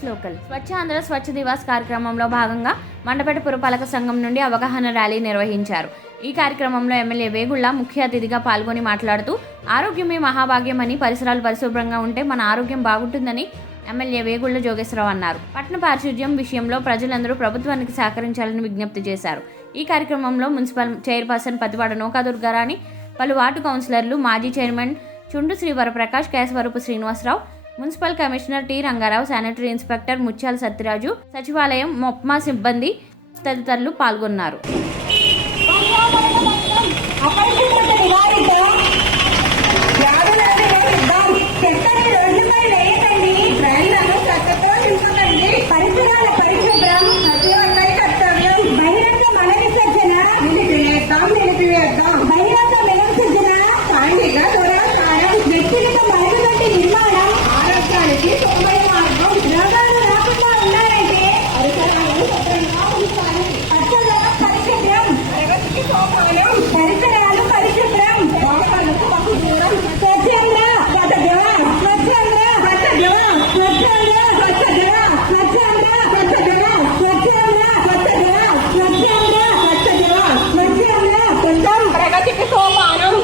News local. Swachh Andhra Swachh Divas కార్యక్రమంలో భాగంగా మండపేట పురపాలక సంఘం నుండి అవగాహన ర్యాలీ నిర్వహించారు. ఈ కార్యక్రమంలో ఎమ్మెల్యే వేగుళ్ల ముఖ్య అతిథిగా పాల్గొని మాట్లాడుతూ ఆరోగ్యమే మహాభాగ్యమని, పరిసరాలు పరిశుభ్రంగా ఉంటే మన ఆరోగ్యం బాగుంటుందని ఎమ్మెల్యే వేగుళ్ల జోగేశ్వరరావు అన్నారు. పట్టణ పారిశుధ్యం విషయంలో ప్రజలందరూ ప్రభుత్వానికి సహకరించాలని విజ్ఞప్తి చేశారు. ఈ కార్యక్రమంలో మున్సిపల్ చైర్పర్సన్ పతివాడ నౌకాదుర్గారాణి, పలు వార్డు కౌన్సిలర్లు, మాజీ chairman Chundu Sri Varaprakash, Kesavarapu Srinivasarao, municipal commissioner T Rangarao, sanitary inspector Mutyala Satyaraju, సచివాలయం మొప్మా సిబ్బంది తదితరులు పాల్గొన్నారు.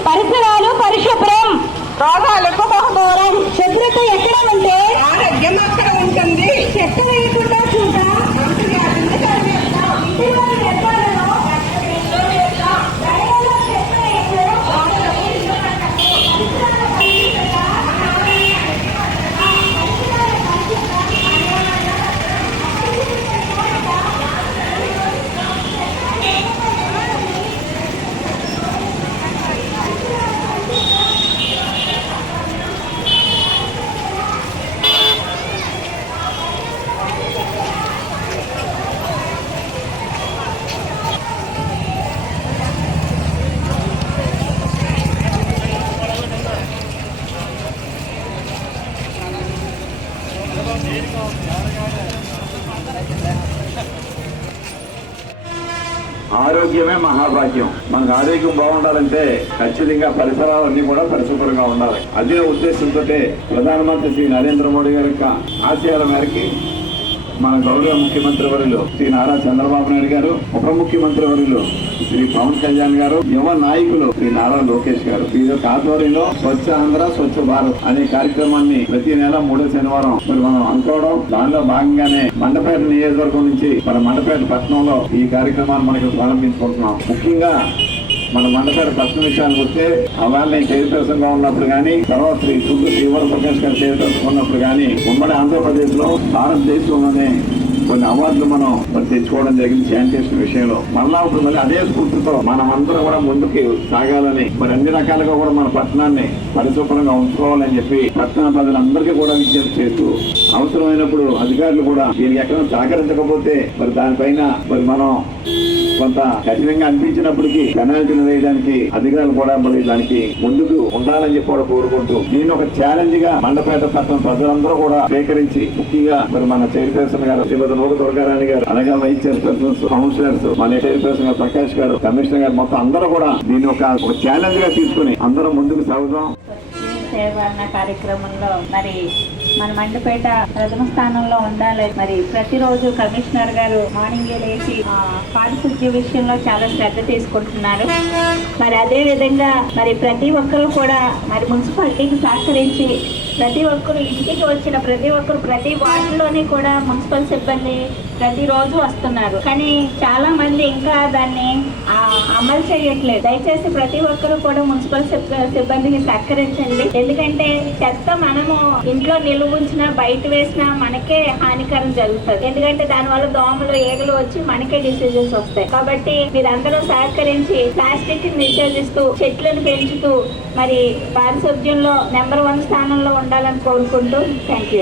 పరిసరాలు పరిశుభ్రం, రోగాలకు బహుదూరం. శుభ్రత ఎక్కడ ఉంటే ఆరోగ్యం అక్కడ ఉంటుంది. చెత్త వేయకుండా చూద్దాం. ఆరోగ్యమే మహాభాగ్యం. మనకు ఆరోగ్యం బాగుండాలంటే ఖచ్చితంగా పరిసరాలన్నీ కూడా పరిశుభ్రంగా ఉండాలి. అదే ఉద్దేశంతో ప్రధానమంత్రి శ్రీ నరేంద్ర మోడీ గారి యొక్క ఆశయాల మేరకి మన గౌరవ ముఖ్యమంత్రి వర్యులు శ్రీ నారా చంద్రబాబు నాయుడు గారు, ఉప ముఖ్యమంత్రి వర్యులు శ్రీ పవన్ కళ్యాణ్ గారు, యువ నాయకులు శ్రీ నారా లోకేష్ గారు ఈ యొక్క ఆధ్వర్యంలో స్వచ్ఛ ఆంధ్ర స్వచ్ఛ భారత్ అనే కార్యక్రమాన్ని ప్రతి నెల 3వ శనివారం మరి మనం అనుకోవడం, దానిలో భాగంగానే మండపేట నియోజకవర్గం నుంచి మన మండపేట పట్టణంలో ఈ కార్యక్రమాన్ని మనకు ప్రారంభించుకుంటున్నాం. ముఖ్యంగా మన మండపేట పట్టణ విషయానికి వస్తే అవాళ నేను చైర్పర్సన్ గా ఉన్నప్పుడు కానీ, తర్వాత శ్రీ చుండు శ్రీవరప్రకాష్ గారు చైర్పర్సన్ ఉన్నప్పుడు కానీ, ఉమ్మడి ఆంధ్రప్రదేశ్ లో భారతదేశంలోనే కొన్ని అవార్డులు మనం తెచ్చుకోవడం జరిగింది శానిటేషన్ విషయంలో. మళ్ళా ఇప్పుడు మళ్ళీ అదే స్ఫూర్తితో మనం అందరం కూడా ముందుకు సాగాలని, మరి అన్ని రకాలుగా కూడా మన పట్టణాన్ని పరిశుభ్రంగా ఉంచుకోవాలని చెప్పి పట్టణ ప్రజలందరికీ కూడా విజ్ఞప్తి చేస్తూ, అవసరమైనప్పుడు అధికారులు కూడా దీనికి ఎక్కడ సహకరించకపోతే మరి దానిపైన మరి మనం కొంత కఠినంగా అనిపించినప్పటికీ పెనాల్టీలు వేయడానికి అధికారులు కూడా మరి దానికి ముందుకు ఉండాలని చెప్పి కూడా కోరుకుంటూ, దీన్ని ఒక ఛాలెంజ్ గా మండపేట పట్టణ ప్రజలందరూ కూడా స్వీకరించి, ముఖ్యంగా మరి మన చైర్పర్సన్ గారు శ్రీమతి నూకదుర్గారాణి గారు, అలాగే వైస్ చైర్పర్సన్స్, కౌన్సిలర్స్, మన చైర్పర్సన్ గారు ప్రకాష్ గారు, కమిషనర్ గారు, మొత్తం అందరూ కూడా దీన్ని ఒక ఛాలెంజ్ గా తీసుకుని అందరం ముందుకు సాగుదాం. సేవరణ కార్యక్రమంలో మరి మన మండపేట ప్రథమ స్థానంలో ఉండాలి. మరి ప్రతిరోజు కమిషనర్ గారు మార్నింగే లేచి పారిశుద్ధ్య విషయంలో చాలా శ్రద్ధ తీసుకుంటున్నారు. మరి అదే విధంగా మరి ప్రతి ఒక్కరు కూడా మరి మున్సిపాలిటీకి సహకరించి ప్రతి ఒక్కరు ఇంటికి వచ్చిన ప్రతి ఒక్కరు ప్రతి వార్డులోని కూడా మున్సిపల్ సిబ్బంది ప్రతిరోజు వస్తున్నారు. కానీ చాలా మంది ఇంకా దాన్ని అమలు చేయట్లేదు. దయచేసి ప్రతి ఒక్కరు కూడా మున్సిపల్ సిబ్బందికి సహకరించండి. ఎందుకంటే చెత్త మనము ఇంట్లో నిలువ ఉంచినా బయట వేసినా మనకే హానికరం జరుగుతుంది. ఎందుకంటే దానివల్ల దోమలు, ఈగలు వచ్చి మనకే డిసీజెస్ వస్తాయి. కాబట్టి మీరందరూ సహకరించి ప్లాస్టిక్ నిషేధిస్తూ, చెట్లను పెంచుతూ మరి పారిశుధ్యంలో నెంబర్ 1 స్థానంలో ఉండాలని కోరుకుంటూ థ్యాంక్ యూ.